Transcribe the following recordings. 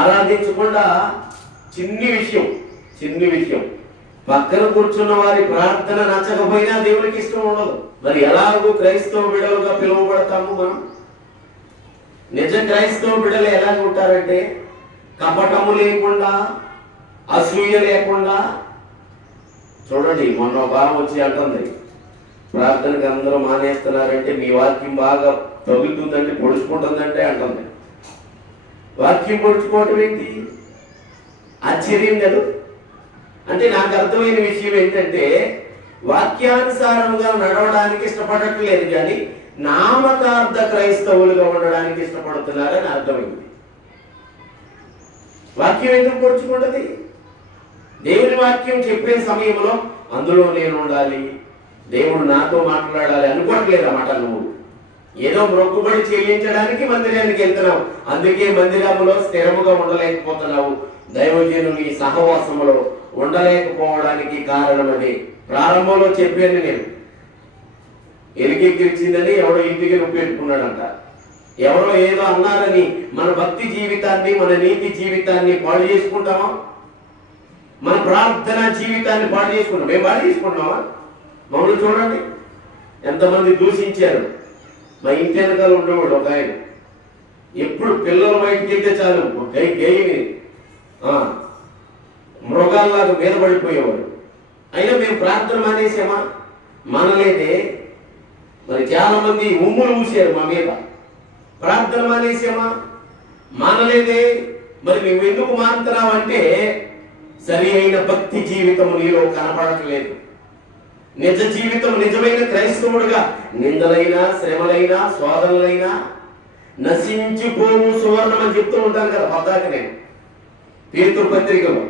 ఆరాధించకుండా చిన్ని విషయం పక్కన కూర్చున్న వారి ప్రార్థన నచ్చకపోయినా దేవునికి ఇష్టం ఉండదు. మరి ఎలాగో క్రైస్తవ బిడ్డలుగా పిలువబడతాము మనం. నిజ క్రైస్తవ బిడ్డలు ఎలాగ ఉంటారంటే కపటము లేకుండా, అసూయ లేకుండా. చూడండి, మొన్న భావం వచ్చి అంటుంది, ప్రార్థనకు అందరూ మానేస్తున్నారంటే మీ వాక్యం బాగా తగులుతుందంటే పొడుచుకుంటుందంటే అంటుంది. వాక్యం పొడుచుకోవటం ఏంటి? ఆశ్చర్యం కాదు. అంటే నాకు అర్థమైన విషయం ఏంటంటే వాక్యానుసారంగా నడవడానికి ఇష్టపడట్లేదు, కానీ నామకార్థ క్రైస్తవులుగా ఉండడానికి ఇష్టపడుతున్నారని అర్థమైంది. వాక్యం ఎందుకు పొడుచుకుంటుంది? దేవుని వాక్యం చెప్పే సమయంలో అందులో నేను ఉండాలి, దేవుడు నాతో మాట్లాడాలి అనుకోవట్లేదు అన్నమాట. నువ్వు ఏదో మొక్కుబడి చెల్లించడానికి మందిరానికి వెళ్తున్నావు, అందుకే మందిరములో స్థిరముగా ఉండలేకపోతున్నావు, దైవజనుని సహవాసములో ఉండలేకపోవడానికి కారణం అది. ప్రారంభంలో చెప్పాను నేను, ఎలుగెక్కిరిచిందని ఎవడో ఇంటికి పెట్టుకున్నాడంట. ఎవరో ఏదో అన్నారని మన భక్తి జీవితాన్ని, మన నీతి జీవితాన్ని పాడు చేసుకుంటామా? మన ప్రార్థన జీవితాన్ని పాడు చేసుకుంటాం. మేము పాడు చేసుకుంటున్నామా? మమ్మల్ని చూడండి ఎంతమంది దూషించారు. మా ఇంటి వెనకాల ఉండేవాడు ఒక ఆయన, ఎప్పుడు పిల్లలు బయటికి వెళ్తే చాలు గేయిని మృగాల్లాగా మీద పడిపోయేవాడు. అయినా మేము ప్రార్థన మానేసామా? మానలేదే. మరి చాలా మంది ఉమ్ములు ఊసారు మా మీద, ప్రార్థన మానేసామా? మానలేదే. మరి నువ్వు ఎందుకు మానుతున్నావు అంటే సరి అయిన భక్తి జీవితం నీలో కనపడట్లేదు. నిజ జీవితం, నిజమైన క్రైస్తవుడుగా నిందలైనా, శ్రమలైనా, శోధనలైనా నశించిపోవు సువర్ణం అని చెప్తూ ఉంటాను కదా. పద్దాక నేను పేతురు పత్రికలో,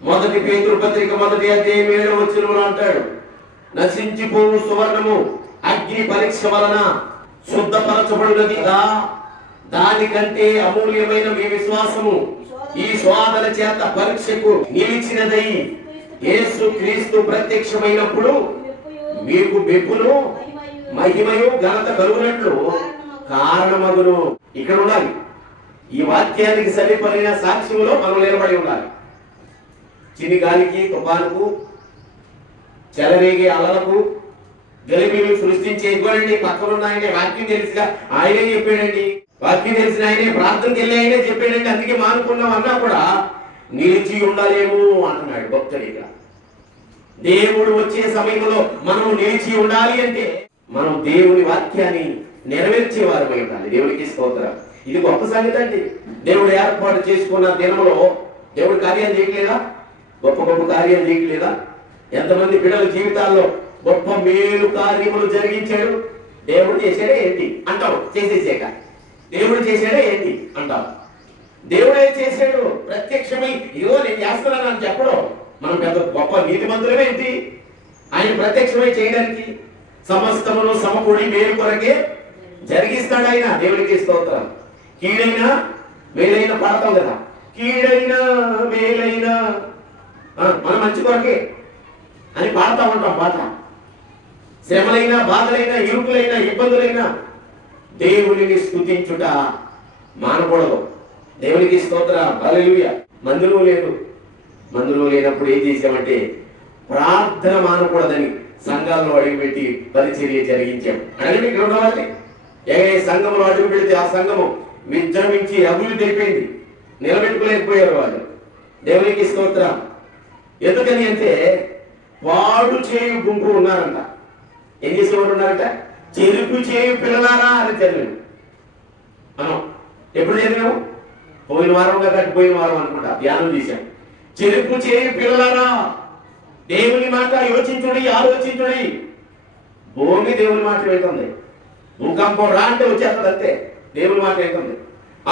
మొదటి పేతురు పత్రిక 1వ అధ్యాయం 7వ వచనంలో అంటాడు, నశించిపోవు సువర్ణము అగ్ని పరీక్ష వలన శుద్ధపరచబడినది కదా, దానికంటే అమూల్యమైన మీ విశ్వాసము ఈ శోధన చేత పరీక్షకు నిలిచినదై యేసు క్రీస్తు ప్రత్యక్షమైనప్పుడు మీకు మెప్పును, మహిమయు, ఘనత కలుగునట్లు కారణమగును. ఇక్కడ ఉండాలి. ఈ వాక్యానికి సరిపడిన సాక్ష్యంలో మనం నిలబడి ఉండాలి. చిన్ని గాలికి, తుఫానుకు, చెలరేగే అలలకు, గలిబిలు సృష్టించే ఇవ్వండి పక్కనున్న ఆయనే. వాక్యం తెలుసుగా ఆయనే చెప్పాడండి, వాక్యం తెలిసిన ఆయనే, ప్రార్థనకి వెళ్ళి ఆయనే చెప్పాడండి. అందుకే మానుకున్నాం అన్నా కూడా నిలిచి ఉండాలేమో అంటున్నాడు భక్తుడిగా. దేవుడు వచ్చే సమయంలో మనం నిలిచి ఉండాలి అంటే మనం దేవుని వాక్యాన్ని నెరవేర్చేవారమై ఉండాలి. దేవునికి స్తోత్రం. ఇది గొప్ప సంగతి అండి. దేవుడు ఏర్పాటు చేసుకున్న దినంలో దేవుడు కార్యాలు చేయట్లేదా? గొప్ప గొప్ప కార్యాలు చేయట్లేదా? ఎంతమంది బిడ్డల జీవితాల్లో గొప్ప మేలు కార్యములు జరిగించాడు. దేవుడు చేశాడే ఏంటి అంటావు, చేసేసాక దేవుడు చేశాడే ఏంటి అంటావు. దేవుడే చేశాడు ప్రత్యక్షమై, ఇదిగో నేను చేస్తున్నాను అని చెప్పడం మనం పెద్ద గొప్ప నీతిమంతులమే ఏంటి? ఆయన ప్రత్యక్షమై చేయడానికి సమస్తమును సమకూడి మేలు కొరకే జరిగిస్తాడు ఆయన. దేవునికి స్తోత్రం. కీడైనా మేలైనా పాడతాం కదా, కీడైనా మేలైనా మన మంచి కొరకే అని పాడుతూ ఉంటాం పాట. శ్రమలైనా, బాధలైనా, ఇరుకులైనా, ఇబ్బందులైనా దేవునిని స్తుతించుట మానకూడదు. దేవునికి స్తోత్రం. హల్లెలూయా. మందిరం లేదు. మందిరం లేనప్పుడు ఏం చేసామంటే ప్రార్థన మానకూడదని సంఘాల్లో అడుగుపెట్టి పరిచర్య జరిగించాం. అడగండి, ఇక్కడ ఉన్నవాళ్ళని. ఏ సంఘంలో అడుగు పెడితే ఆ సంఘము విజృంభించి అభివృద్ధి అయిపోయింది. నిలబెట్టుకోలేకపోయారు వాళ్ళు. దేవునికి స్తోత్రం. ఎందుకని అంటే పాడు చేయు గుంపు ఉన్నారంట. ఏం చేసేవారు ఉన్నారంట? చెరుపు చేయు పిల్లలారా అని చదివాను. మనం ఎప్పుడు చదివాము? పోయిన వారంగా కట్టిపోయిన వారం అనుకుంటా ధ్యానం చేశాం. చెరుపు చేయు పిల్లలారా, దేవుని మాట యోచించుడి, ఆలోచించుడి. భూమి దేవుని మాట వెళ్తుంది. భూకంపం రా అంటే వచ్చేస్తుంది అంతే. దేవుని మాట వెళ్తుంది.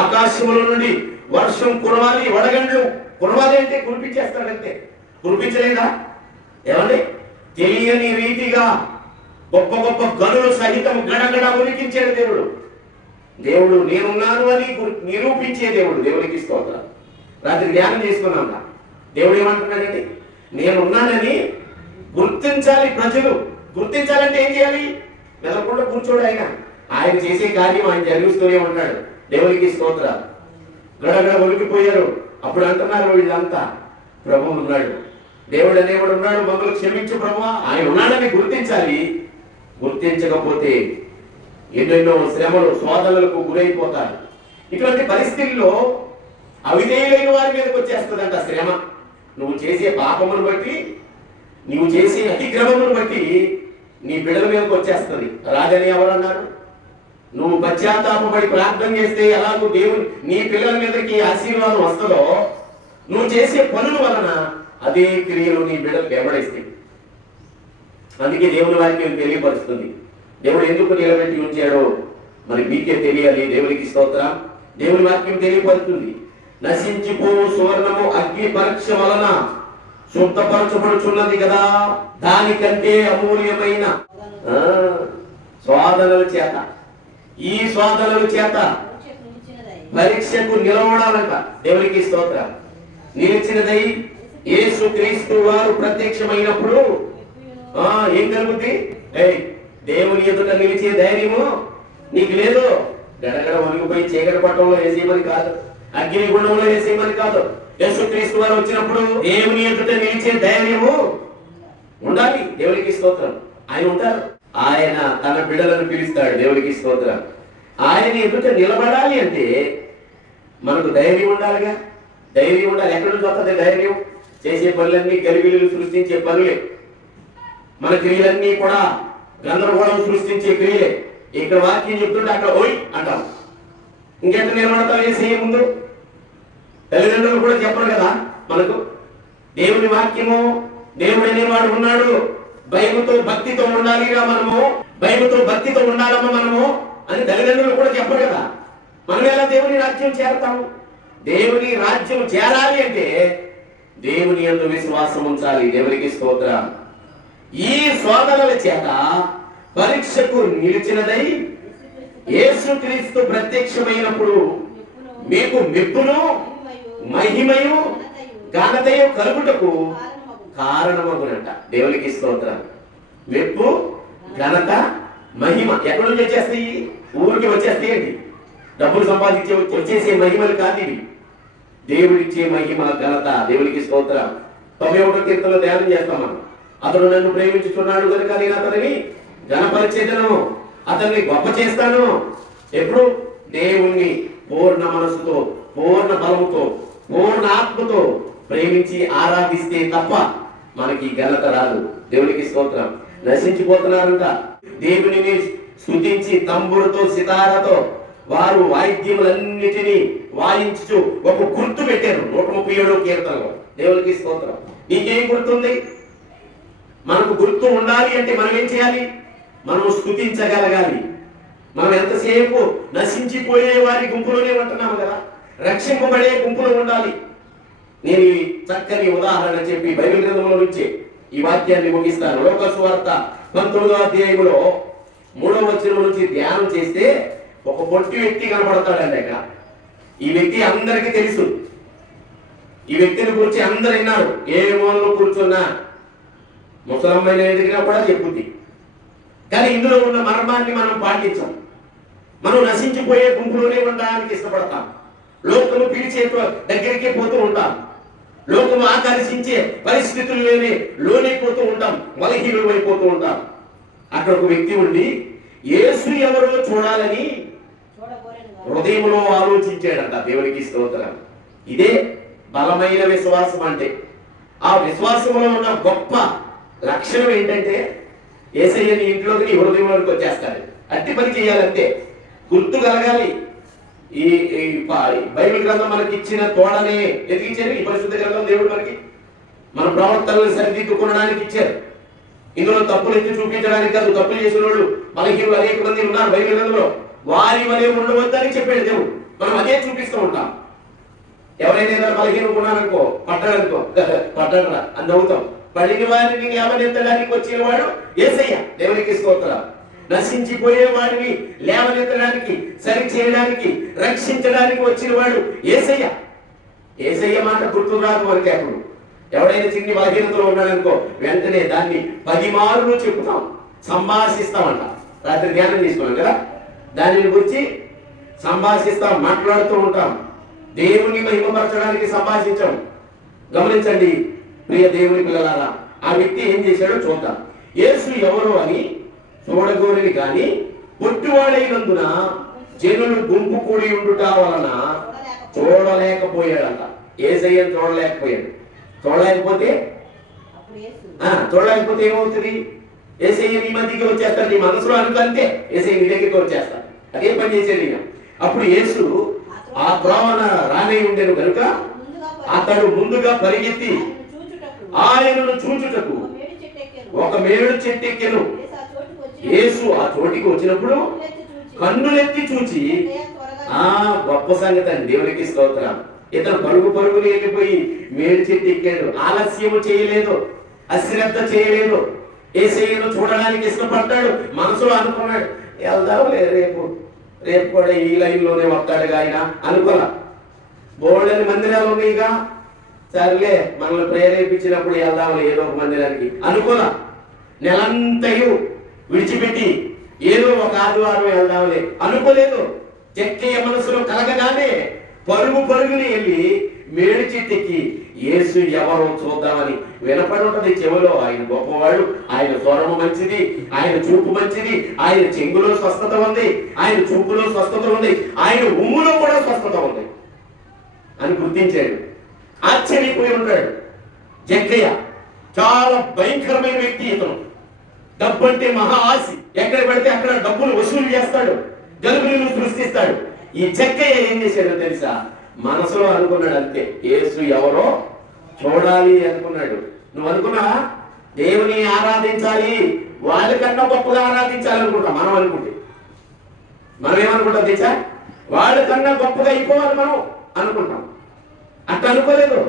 ఆకాశముల నుండి వర్షం కురవాలి, వడగండ్లు కురవాలి అంటే కురిపించేస్తాడంతే. కురిపించలేదా? ఏమండి? తెలియని రీతిగా గొప్ప గొప్ప గనులు సహితం గడగడ ఉనికించాడు దేవుడు. దేవుడు నేనున్నాను అని నిరూపించే దేవుడు. దేవునికి స్తోత్రం. రాత్రి ధ్యానం చేసుకున్నాం. దేవుడు ఏమంటున్నాడండి? నేనున్నానని గుర్తించాలి ప్రజలు. గుర్తించాలంటే ఏం చేయాలి? మెదలకుండా కూర్చోడు ఆయన. ఆయన చేసే కార్యం ఆయన జరిగిస్తూనే ఉంటాడు. దేవునికి స్తోత్రం. గడగడ ఒలికిపోయారు. అప్పుడు అంటున్నారు వీళ్ళంతా, ప్రభు ఉన్నాడు, దేవుడు అనేవాడు ఉన్నాడు, మమ్మల్ని క్షమించు ప్రభువా, ఆయన ఉన్నాడని గుర్తించాలి. గుర్తించకపోతే ఎన్నెన్నో శ్రమలు శోధనలకు గురైపోతారు. ఇటువంటి పరిస్థితుల్లో అవిధేయులైన వారి మీదకి వచ్చేస్తుందంట శ్రమ. నువ్వు చేసే పాపమును బట్టి, నువ్వు చేసే అతిక్రమమును బట్టి నీ బిడ్డల మీదకి వచ్చేస్తుంది. రాజని ఎవరన్నారు? నువ్వు పశ్చాత్తాపడి ప్రార్థన చేస్తే ఎలాగో దేవుడు నీ పిల్లల మీదకి ఆశీర్వాదం వస్తుందో, నువ్వు చేసే పనుల వలన అదే క్రియలు నీ బిడ్డలకు వెంబడిస్తాయి. అందుకే దేవుని వాక్యం తెలియపరుస్తుంది. దేవుడు ఎందుకు నిలబెట్టి ఉంచాడో మరి మీకే తెలియాలి. దేవునికి స్తోత్రం. దేవుని వాక్యం తెలియపరుస్తుంది. నశించిపో సువర్ణము అగ్ని పరీక్ష వలన శుద్ధపరచబడుచున్నది కదా, దానికంటే అమూల్యమైన శోధనల చేత, ఈ శోధనల చేత పరీక్షకు నిలవడాలంట. దేవునికి స్తోత్రం. నిలిచినదై యేసు క్రీస్తు వారు ప్రత్యక్షమైనప్పుడు ఏం కలుగుద్ది? దేవుని ఎదుట నిలిచే ధైర్యము నీకు లేదు. గడగడ వణిగిపోయి చీకటి పట్టణంలో వేసేయమని కాదు, అగ్ని గుండంలో వేసేయమని కాదు. యేసు క్రీస్తు వారు వచ్చినప్పుడు దేవుని ఎదుట నిలిచే ధైర్యము ఉండాలి. దేవునికి స్తోత్రం. ఆయన ఉంటారు. ఆయన తన బిడ్డలను పిలుస్తాడు. దేవునికి స్తోత్రం. ఆయన ఎదుట నిలబడాలి అంటే మనకు ధైర్యం ఉండాలిగా. ధైర్యం ఉండాలి. ఎక్కడి నుంచి వస్తుంది ధైర్యం? చేసే పనులన్నీ గలిబిలు సృష్టించే పనులే. మన క్రియలన్నీ కూడా గందరగోళం సృష్టించే క్రియలే. ఇక్కడ వాక్యం చెప్తుంటే అక్కడ ఓయ్ అంటాం. ఇంకెంత నిలబడతాం వేసే ముందు? తల్లిదండ్రులు కూడా చెప్పరు కదా మనకు. దేవుని వాక్యము, దేవుడు అనేవాడు ఉన్నాడు, భయముతో భక్తితో ఉండాలిగా మనము, భయముతో భక్తితో ఉండాలమ్మా మనము అని తల్లిదండ్రులు కూడా చెప్పరు కదా. మనం ఎలా దేవుని రాజ్యం చేరతాము? దేవుని రాజ్యం చేరాలి అంటే దేవుని యందు విశ్వాసం ఉంచాలి. దేవునికి స్తోత్రం. ఈ శోధనల చేత పరీక్షకు నిలిచినదై యేసుక్రీస్తు ప్రత్యక్షమైనప్పుడు మీకు మెప్పును మహిమయు ఘనతయు కలుగుటకు కారణమగునంట. దేవునికి స్తోత్రం. మెప్పు, ఘనత, మహిమ ఎక్కడి నుంచి వచ్చేస్తాయి? ఊరికి వచ్చేస్తాయండి. డబ్బులు సంపాదించే వచ్చేసే మహిమలు కాదు ఇవి. దేవుడిచ్చే మహిమ, ఘనత. దేవునికి స్తోత్రం. 91వ కీర్తనలో ధ్యానం చేస్తాం మనం. అతడు నన్ను ప్రేమించుచున్నాడు కనుక నేను అతనిని ఘనపరిచేదను, అతన్ని గొప్ప చేస్తాను. ఎప్పుడు? దేవుణ్ణి పూర్ణ మనసుతో, పూర్ణ బలముతో, పూర్ణ ఆత్మతో ప్రేమించి ఆరాధిస్తే తప్ప మనకి ఘనత రాదు. దేవునికి స్తోత్రం. నశించిపోతున్నారంట. దేవునిని స్తుతించి తంబురుతో, సితారతో వారు వాయిద్యములన్నిటినీ వాయించు ఒక గుర్తు పెట్టారు 137వ కీర్తనలో. దేవునికి స్తోత్రం. నీకేం గుర్తుంది? మనకు గుర్తు ఉండాలి అంటే మనం ఏం చేయాలి? మనం స్తుతించగలగాలి. మనం ఎంతసేపు నశించిపోయే వారి గుంపులోనే ఉంటున్నాము కదా, రక్షింపబడే గుంపులో ఉండాలి. నేను ఈ చక్కని ఉదాహరణ చెప్పి బైబిల్ గ్రంథంలో నుంచి ఈ వాక్యాన్ని ముగిస్తాను. లోక సువార్త 19వ అధ్యాయంలో 3వ వచనం నుంచి ధ్యానం చేస్తే ఒక పొట్టి వ్యక్తి కనబడతాడండి అక్కడ. ఈ వ్యక్తి అందరికీ తెలుసు. ఈ వ్యక్తిని గురించి అందరూ విన్నారు. ఏ మూలలో కూర్చున్నా ముసలమ్మైన ఎదిగినా కూడా చెప్పుద్ది. కానీ ఇందులో ఉన్న మర్మాన్ని మనం పాటించాం. మనం నశించిపోయే గుంపులోనే ఉండడానికి ఇష్టపడతాం. లోకము పిలిచే దగ్గరికే పోతూ ఉంటాం. లోకము ఆకర్షించే పరిస్థితుల్లోనే లోనైపోతూ ఉంటాం, బలహీనులు అయిపోతూ ఉంటాం. అక్కడ ఒక వ్యక్తి ఉండి యేసు ఎవరో చూడాలని హృదయంలో ఆలోచించాడంట. దేవునికి స్తోత్రం. ఇదే బలమైన విశ్వాసం అంటే. ఆ విశ్వాసంలో ఉన్న గొప్ప లక్షణం ఏంటంటే యేసయ్యని ఇంట్లోకి నీ హృదయంలోకి వచ్చేస్తాడు. అట్టి పని చేయాలంటే గుర్తు కలగాలి. ఈ బైబిల్ గ్రంథం మనకి ఇచ్చిన తోడనే ఎదిగించారు. ఈ పరిశుద్ధ గ్రంథం దేవుడు మనకి మన ప్రవర్తనలు సరిదిద్దుకోవడానికి ఇచ్చారు. ఇందులో తప్పులు ఎత్తి చూపించడానికి కాదు. తప్పులు చేసిన వాళ్ళు బలహీనులు అనేక మంది ఉన్నారు బైబిల్ గ్రంథంలో. వారి వలె ఉండవద్దని చెప్పాడు దేవుడు. మనం అదే చూపిస్తూ ఉంటాం. ఎవరైనా ఏదైనా బలహీనం ఉన్నారనుకో, పట్టడనుకో, పట్టడరా అని నవ్వుతాం. పడిన వారిని లేవనెత్తడానికి వచ్చిన వాడు యేసయ్య. దేవునికి స్తోత్రం. నశించిపోయే వాడిని లేవనెత్తడానికి, సరి చేయడానికి, రక్షించడానికి వచ్చిన వాడు యేసయ్య. యేసయ్య మాట గుర్తు రాదు మనకి. అప్పుడు ఎవడైనా చిన్ని బలహీనతలో ఉన్నాడనుకో, వెంటనే దాన్ని 10 మార్లు చెప్తాం, సంభాషిస్తామంట. రాత్రి ధ్యానం తీసుకున్నాం కదా, దానిని గురించి సంభాషిస్తాం, మాట్లాడుతూ ఉంటాం. దేవుని మహిమపరచడానికి సంభాషించాం. గమనించండి ప్రియ దేవుని పిల్లలారా, ఆ వ్యక్తి ఏం చేశాడో చూద్దాం. యేసు ఎవరు అని చూడగోరని గాని పొట్టివాడైనందున జనులు గుంపు కూడి ఉండుట వలన చూడలేకపోయాడంట. యేసయ్యను చూడలేకపోయాడు. చూడలేకపోతే ఏమవుతుంది? యేసయ్య నీ మధ్యకి వచ్చేస్తాడు. నీ మనసులో అనుకంటే యేసయ్య నీ దగ్గరికి వచ్చేస్తాడు. అదే పని చేసేది ఈయన. అప్పుడు యేసు ఆ త్రోవన రానే ఉండేను కనుక అతడు ముందుగా పరిగెత్తి ఆయనను చూచుటకు ఒక మేడు చెట్టు ఎక్కెను. యేసు ఆ చోటికి వచ్చినప్పుడు కన్నులెత్తి చూచి, గొప్ప సంగతి అండి, దేవునికి స్తోత్రం. ఇతను పరుగుని వెళ్ళిపోయి మేడు చెట్టు ఎక్కాడు. ఆలస్యము చేయలేదు, అశ్రద్ధ చేయలేదు. యేసయ్యను చూడడానికి ఇష్టపడ్డాడు. మనసులో అనుకున్నాడు, వెళ్దాంలే, రేపు కూడా ఈ లైన్లోనే వస్తాడుగా ఆయన అనుకోలా. బోల్డని మందిరాలు ఉన్నాయిగా, సర్లే మనల్ని ప్రేరేపించినప్పుడు వెళ్దాంలే ఏదో ఒక మందిరానికి అనుకోలా. నెలంతయు విడిచిపెట్టి ఏదో ఒక ఆదివారం వెళ్దాంలే అనుకోలేదు. చెక్కయ్య మనసులో కలగగానే పరుగుని వెళ్ళి మేడి చెట్టుకి యేసు ఎవరో చూద్దామని వినపడి ఉంటది చెవిలో. ఆయన గొప్పవాడు, ఆయన స్వరము మంచిది, ఆయన చూపు మంచిది, ఆయన చెంగులో స్వస్థత ఉంది, ఆయన చూపులో స్వస్థత ఉంది, ఆయన ఉమ్ములో కూడా స్వస్థత ఉంది అని గుర్తించాడు. ఆశ్చర్యపోయి ఉంటాడు. జక్కయ్య చాలా భయంకరమైన వ్యక్తి. ఇతను డబ్బు అంటే మహా ఆశ. ఎక్కడ పెడితే అక్కడ డబ్బులు వసూలు చేస్తాడు, గలుగులను సృష్టిస్తాడు. ఈ జక్కయ్య ఏం చేశాడో తెలుసా? మనసులో అనుకున్నాడు అంతే, యేసు ఎవరో చూడాలి అనుకున్నాడు. నువ్వు అనుకున్నావా? దేవుని ఆరాధించాలి, వాళ్ళకన్నా గొప్పగా ఆరాధించాలనుకుంటాం మనం. అనుకుంటే మనం ఏమనుకుంటాం తెలుసా? వాళ్ళకన్నా గొప్పగా అయిపోవాలి మనం అనుకుంటాం. అట్లా అనుకోలేదు.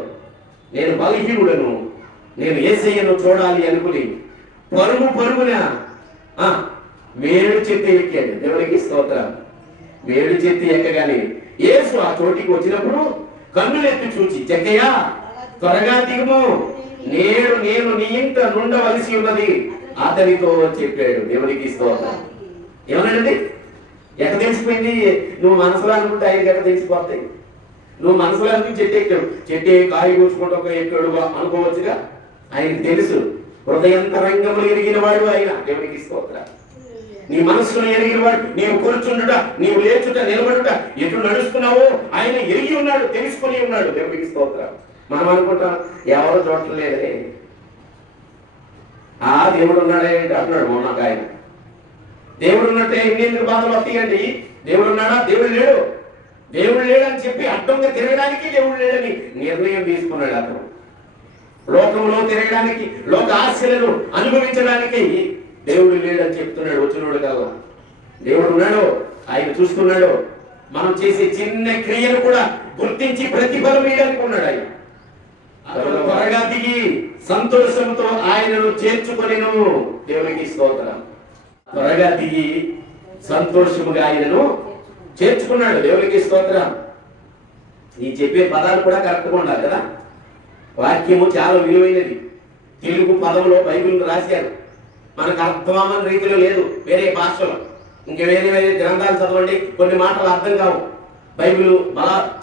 నేను బలహీనుడను, నేను యేసయ్యను చూడాలి అనుకుని పరుగున మేడు చెట్టు ఎక్కాడు. దేవునికి స్తోత్రం. మేడు చెట్టు ఎక్కగానే యేసు ఆ చోటికి వచ్చినప్పుడు కన్నులెత్తి చూచి, జక్కయ్య త్వరగా దిగుము, నేను నీ ఇంట నుండవలసి ఉన్నది అతనితో చెప్పాడు. దేవునికి స్తోత్రం. ఏమన్నాడండి? ఎక్క తెలిసిపోయింది? నువ్వు మనసులో అనుకుంటే ఆయనకి ఎక్కడ తెలిసిపోతాయి? నువ్వు మనసులో అనుకుని చెట్టు కాయ కూర్చుకుంటూ ఎక్కాడు అనుకోవచ్చుగా. ఆయనకి తెలుసు. హృదయంతరంగములు ఎరిగిన వాడు ఆయన. దేవునికి స్తోత్రం. నీ మనస్సును ఎరిగిన వాడు. నీవు కూర్చుండుట, నీవు లేచుట, నిలబడుట, ఎటు నడుస్తున్నావో ఆయన ఎరిగి ఉన్నాడు, తెలుసుకుని ఉన్నాడు. దేవునికి స్తోత్రం. మనం అనుకుంటాం ఎవరో చూడలేదే, దేవుడు ఉన్నాడే అంటున్నాడు మొన్నకు ఆయన. దేవుడు ఉన్నట్టే ఎన్ని బాధలు వస్తాయండి. దేవుడు ఉన్నాడా? దేవుడు లేడు. దేవుడు లేడని చెప్పి అడ్డంగా తిరగడానికి దేవుడు లేడని నిర్ణయం తీసుకున్నాడు అతను. లోకంలో తిరగడానికి, లోక ఆశలను అనుభవించడానికి దేవుడు లేడని చెప్తున్నాడు. వచ్చినోడు కల్లా దేవుడు ఉన్నాడు, ఆయన చూస్తున్నాడు. మనం చేసే చిన్న క్రియను కూడా గుర్తించి ప్రతిఫలం వేయడానికి ఉన్నాడు ఆయన. త్వరగా దిగి సంతోషంతో ఆయనను చేర్చుకొనెను. దేవునికి స్తోత్రం. త్వరగా దిగి సంతోషముగా ఆయనను చేర్చుకున్నాడు. దేవునికి స్తోత్రం. ఈ చెప్పే పదాలు కూడా కరెక్ట్గా ఉండాలి కదా. వాక్యము చాలా విలువైనది. తెలుగు పదంలో బైబిల్ రాశారు. మనకు అర్థమని రీతిలో లేదు, వేరే భాషలో. ఇంకా వేరే గ్రంథాలు చదవండి, కొన్ని మాటలు అర్థం కావు. బైబిల్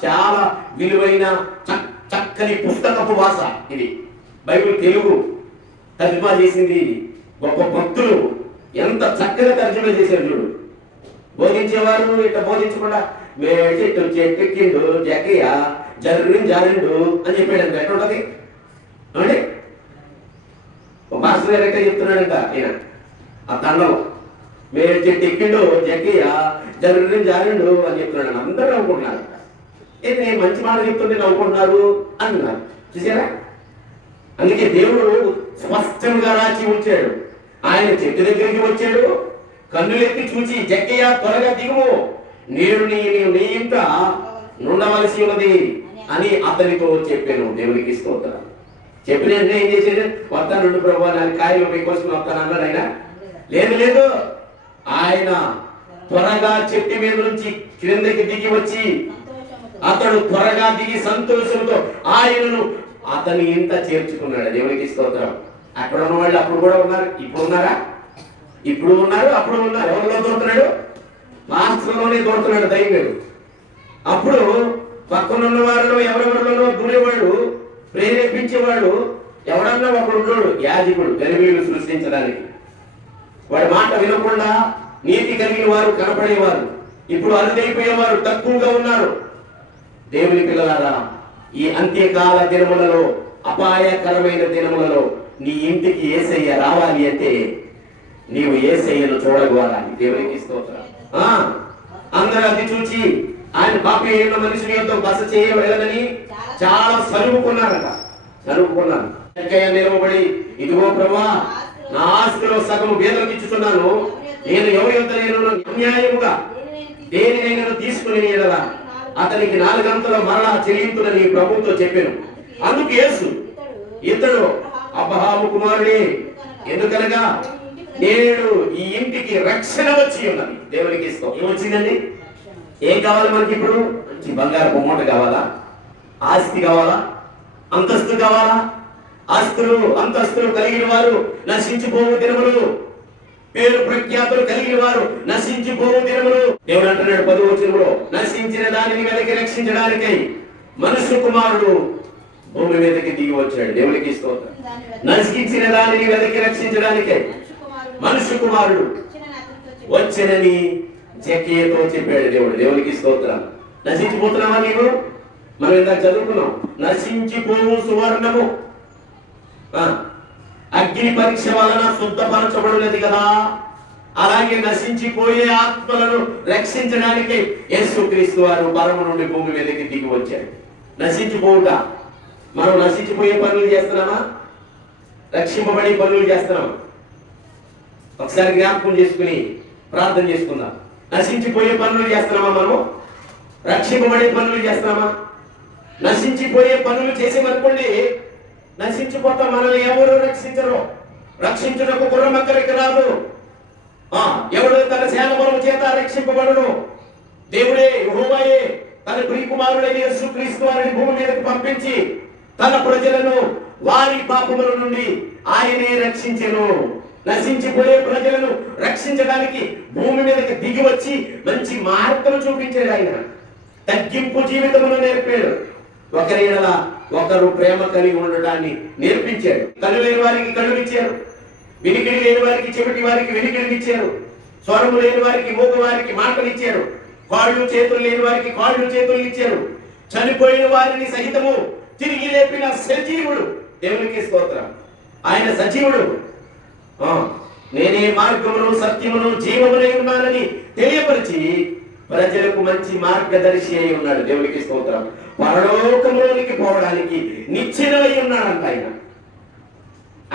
చాలా విలువైన చక్కని పుస్తకపు భాష ఇది. బైబిల్ తెలుగు తర్జుమా చేసింది గొప్ప భక్తులు ఎంత చక్కగా తర్జుమా చేశారు చూడు. బోధించేవారు ఇట్లా బోధించకుండా చెట్టెక్కిండు జక్కయ్య జారిండు అని చెప్పాడు. ఎట్లా ఉంటది అంటే మాస్టర్ గారు ఎట్లా చెప్తున్నాడంట ఈయన ఆ తండలో, మేడు చెట్టు ఎక్కిండు జక్కయ్య జారిండు అని చెప్తున్నాడు. అందరూ నవ్వుకుంటున్నారు. ఇది నేను మంచి మాట చెప్తుంటే నవ్వుకుంటున్నారు అంటున్నారు. చూసారా? అందుకే దేవుడు స్పష్టంగా రాసి ఉంచాడు. ఆయన చెట్టు దగ్గరికి వచ్చాడు, కన్నులెత్తి చూచి, జక్కయ్య త్వరగా దిగుము, నేను నీ ఇంట నుండవలసి ఉన్నది అని అతనితో చెప్పాను. దేవునికి స్తోత్రం. చెప్పిన వెంటనే ఏం చేశాడు? వస్తాను ప్రభు, నాకు కాయలు మీకోసం వస్తాను అన్నాడు ఆయన. లేదు, ఆయన త్వరగా చెట్టు మీద నుంచి క్రిందకి దిగి వచ్చి, అతడు త్వరగా దిగి సంతోషంతో ఆయనను అతని ఇంట చేర్చుకున్నాడు. దేవునికి స్తోత్రం. అక్కడ ఉన్న వాళ్ళు అప్పుడు కూడా ఉన్నారు, ఇప్పుడు ఉన్నారా? ఇప్పుడు ఉన్నారు, అప్పుడు ఉన్నారు. ఎవరిలో దొరుకుతున్నాడు? మాస్టర్లోనే దొరుకుతున్నాడు దైవుడు. అప్పుడు పక్కనున్న వారిలో ఎవరెవరిలో గురేవాడు, ప్రేరేపించేవాడు ఎవడన్నా ఒకడు ఉన్నాడు, యాజకుడు గలిబీలు సృష్టించడానికి. వాడి మాట వినకుండా నీతి కలిగిన వారు కనపడేవారు ఇప్పుడు అరుదైపోయేవారు తక్కువగా ఉన్నారు. దేవుని పిల్లలారా, ఈ అంత్యకాల దినములలో, అపాయకరమైన దినములలో నీ ఇంటికి యేసయ్య రావాలి అంటే నీవు యేసయ్యను చూడగోరాలి. దేవునికి స్తోత్రం. అందరూ అది చూచి ఆయన పాపేయున్న మనుషుని యొక్క బస చేయవలెనని చాలా సరుకున్నారట. నిలవబడి, ఇదిగో ప్రభువా, నా ఆస్తిలో సగము పేదలకు ఇచ్చుతున్నాను, నేను ఎవరి యొక్క అన్యాయముగా దేనినైనా తీసుకుని ఎడలా అతనికి 4 గంటల మరలా చెల్లింపులని ప్రభువుతో చెప్పాను. అందుకు యేసు, ఇతడు అబ్రహాము కుమారుడే, ఎందుకనగా నేడు ఈ ఇంటికి రక్షణ వచ్చి ఉన్నది. దేవునికి ఇస్తాం. ఏమొచ్చిందండి? ఏం కావాలి మనకి ఇప్పుడు? మంచి బంగారు మూట కావాలా? ఆస్తి కావాలా? అంతస్తు కావాలా? ఆస్తులు అంతస్తులు కలిగిన వారు నశించిపోవు దినములు, పేరు ప్రఖ్యాతులు కలిగిన వారు నశించిపోవు దినములు. దేవుడు అంటున్నాడు 10వ వచనంలో, నశించిన దానిని వెనక్కి రక్షించడానికై మనుష్య కుమారుడు భూమి మీదకి దిగి వచ్చాడు. దేవునికి స్తోత్రం. నశించిన దానిని వెనక్కి రక్షించడానికై మనుష్య కుమారుడు వచ్చనని జక్కయ్యతో చెప్పాడు దేవుడు. దేవునికి స్తోత్రం. నశించిపోతున్నావా నీవు? మనం ఇందాక చదువుకున్నాం, నశించిపోవు సువర్ణము అగ్ని పరీక్ష వలన శుద్ధపరచబడినది కదా. అలాగే నశించిపోయే ఆత్మలను రక్షించడానికి యేసుక్రీస్తు వారు పరమ నుండి భూమి మీదకి దిగి వచ్చాడు. నశించిపోవుట, మనం నశించిపోయే పనులు చేస్తున్నామా? రక్షింపబడే పనులు చేస్తున్నామా? ఒకసారి జ్ఞాపకం చేసుకుని ప్రార్థన చేసుకుందాం. నశించిపోయే పనులు చేస్తున్నామా? మనం రక్షింపబడే పనులు చేస్తున్నామా? నశించిపోయే పనులు చేసేమనుకోండి, నశించిపోతాం. మనల్ని ఎవరు రక్షించరు. రక్షించుటకు గుర్రం అక్కడికి రాదు. ఎవడు తన సేన బలము చేత రక్షింపబడును. దేవుడే యెహోవాయే తన ప్రియకుమారుడైన యేసుక్రీస్తు వారిని భూమి మీదకు పంపించి తన ప్రజలను వారి పాపముల నుండి ఆయనే రక్షించెను. నశించిపోయే ప్రజలను రక్షించడానికి భూమి మీదకి దిగి వచ్చి మంచి మార్గం చూపించాడు. ఆయన తగ్గింపు జీవితమును నేర్పాడు. ఒకరి ఎడల ఒకరు ప్రేమ కలిగి ఉండడాన్ని నేర్పించాడు. కళ్ళు లేని వారికి కళ్ళు ఇచ్చారు, వినికిడి లేని వారికి చెవిటి వారికి వినికిడిని ఇచ్చారు, స్వరము లేని వారికి మూగ వారికి మాటలు ఇచ్చారు, కాళ్ళు చేతులు లేని వారికి కాళ్ళు చేతులు ఇచ్చారు, చనిపోయిన వారిని సహితము తిరిగి లేపిన సజీవుడు. దేవునికి స్తోత్రం. ఆయన సజీవుడు. నేనే మార్గమును సత్యమును జీవమునై ఉన్నానని తెలియపరిచి ప్రజలకు మంచి మార్గదర్శి అయి ఉన్నాడు. దేవునికి స్తోత్రం. పరలోకములోనికి పోవడానికి నిశ్చయమై ఉన్నాడంట ఆయన.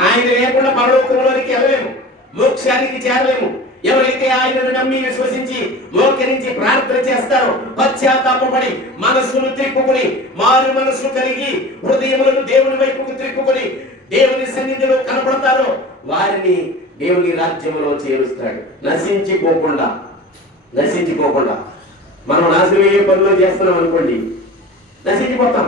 ఆయన లేకుండా పరలోకములోనికి వెళ్ళలేము, మోక్షానికి చేరలేము. ఎవరైతే ఆయనను నమ్మి విశ్వసించి మోకరించి ప్రార్థన చేస్తారో, పశ్చాత్తాపపడి మనస్సును త్రిప్పుకుని మారు మనస్సు కలిగి హృదయములను దేవుని వైపుకు త్రిప్పుకుని దేవుని సన్నిధిలో కనపడతారో వారిని దేవుని రాజ్యములో చేరుస్తాడు. నశించిపోకుండా మనం నాశనమయ్యే పనులు చేస్తున్నాం అనుకోండి, నశించిపోతాం.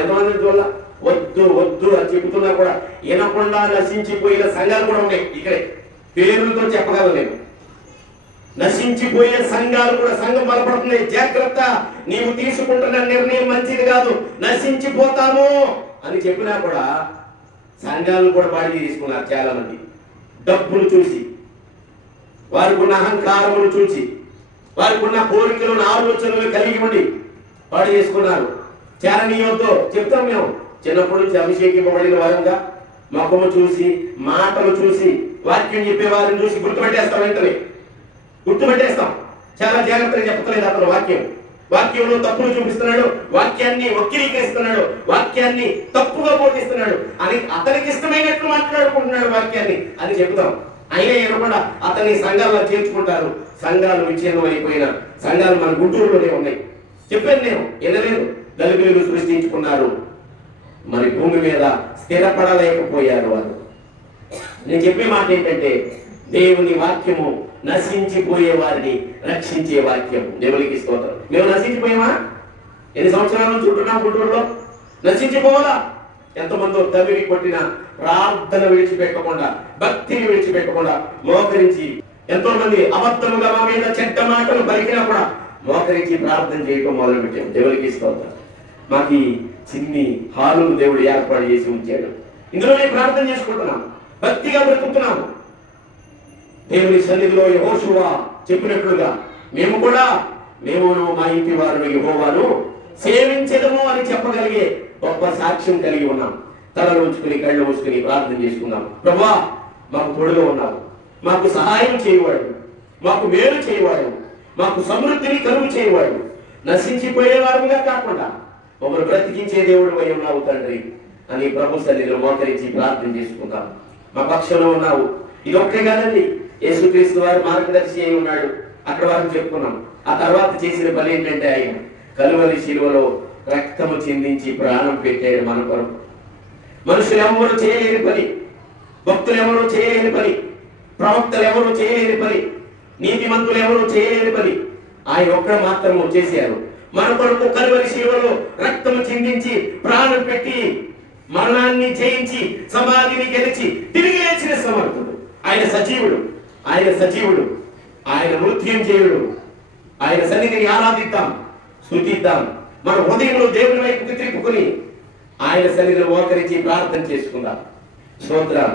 ఎంతమంది వల్ల వద్దు వద్దు అని చెబుతున్నా కూడా వినకుండా నశించిపోయిన సంఘాలు కూడా ఉన్నాయి. ఇక్కడే పేరులతో చెప్పగలను నేను. నశించిపోయే సంఘాలు కూడా, సంఘం బలపడుతుంది. జాగ్రత్త, నీవు తీసుకుంటున్న నిర్ణయం మంచిది కాదు, నశించిపోతాము అని చెప్పినా కూడా సంఘాలను కూడా బాడీ తీసుకున్నారు చాలా మంది. డబ్బులు చూసి, వారికి ఉన్న అహంకారములు చూసి, వారికి ఉన్న కోరికలను ఆలోచనలు కలిగి ఉండి పాడు చేసుకున్నారు. చారణీయంతో చెప్తాం మేము. చిన్నప్పటి నుంచి అభిషేకింపబడిన వారంగా ముఖము చూసి, మాటలు చూసి, వాక్యం చెప్పే వారిని చూసి గుర్తుపెట్టేస్తాం. వెంటనే గుర్తుపెట్టేస్తాం. చాలా జాగ్రత్తగా చెప్పలేదు అతను. వాక్యంలో తప్పులు చూపిస్తున్నాడు, వాక్యాన్ని వక్రీకరిస్తున్నాడు, వాక్యాన్ని తప్పుగా బోధిస్తున్నాడు అని అతనికి ఇష్టమైనట్లు మాట్లాడుకుంటున్నాడు వాక్యాన్ని అని చెప్తాం. అయినా ఏమకుండా అతన్ని సంఘాల్లో చేర్చుకుంటారు. సంఘాలు విచ్ఛిన్నం అయిపోయిన సంఘాలు మన గుంటూరులోనే ఉన్నాయి. చెప్పాను నేను, ఎనలేదు. గలిబీలు సృష్టించుకున్నారు, మరి భూమి మీద స్థిరపడలేకపోయారు వారు. నేను చెప్పే మాట ఏంటంటే, దేవుని వాక్యము నశించిపోయే వారిని రక్షించే వాక్యం. దేవునికి స్తోత్రం. మేము నశించిపోయామా? ఎన్ని సంవత్సరాల నుంచి ఉంటున్నాం గుంటూరులో? నశించిపోవాలా? ఎంతమందో తమిళి కొట్టిన ప్రార్థన విడిచిపెట్టకుండా, భక్తిని విడిచిపెట్టకుండా మోకరించి, ఎంతో మంది అబద్ధముగా మా మీద చెడ్డ మాటలు పలికినా కూడా మోకరించి ప్రార్థన చేయటం మొదలుపెట్టాం. దేవునికి స్తోత్రం. మాకు ఈ చిన్ని హాలు దేవుడు ఏర్పాటు చేసి ఉంచాడు. ఇందులోనే ప్రార్థన చేసుకుంటున్నాం, భక్తిగా బ్రతుకుతున్నాము. దేవుని సన్నిధిలో యెహోషువ చెప్పినట్లుగా మేము కూడా మా ఇంటి వారిని యెహోవాను సేవించదము అని చెప్పగలిగే గొప్ప సాక్ష్యం కలిగి ఉన్నాం. తలలు ఉంచుకుని కళ్ళు మూసుకుని ప్రార్థన చేసుకున్నాం. ప్రభువా, మాకు తోడుగా ఉన్నావు, మాకు సహాయం చేయవాడు, మాకు మేలు చేయవాడు, మాకు సమృద్ధిని కలుగు చేయవాడు, నశించిపోయేవారుగా కాకుండా మమ్మల్ని బ్రతికించే దేవుడు అయి ఉన్నావు తండ్రి అని ప్రభు సన్నిధిలో మోకరించి ప్రార్థన చేసుకుంటాం. మా పక్షంలో ఉన్నావు. ఇది ఒక్కటే కాదండి, యేసుక్రీస్తు వారు మార్గదర్శి అయి ఉన్నాడు. అక్కడ వారికి చెప్పుకున్నాం. ఆ తర్వాత చేసిన పని ఏంటంటే ఆయన కలువరి శిలువలో రక్తము చిందించి ప్రాణం పెట్టాడు మన కొరకు. మనుషులు ఎవరు చేయలేని పని, భక్తులు ఎవరు చేయలేని పని, ప్రవక్తలు ఎవరు చేయలేని పని, నీతిమంతులు ఎవరు చేయలేని పని ఆయన ఒక్కడ మాత్రము చేశారు. మన కొరకు కలువరి శిలువలో రక్తము చిందించి ప్రాణం పెట్టి మరణాన్ని జయించి సమాధిని గెలిచి తిరిగి లేచిన సమర్థుడు. ఆయన సజీవుడు, ఆయన సజీవుడు, ఆయన మృత్యుంజయుడు. ఆయన సన్నిధిని ఆరాధిద్దాం, స్తుతిద్దాం. మన హృదయంలో దేవుని వైపుకి తిప్పుకొని ఆయన సన్నిధిలో మోకరించి ప్రార్థన చేసుకుందాం. స్తోత్రం.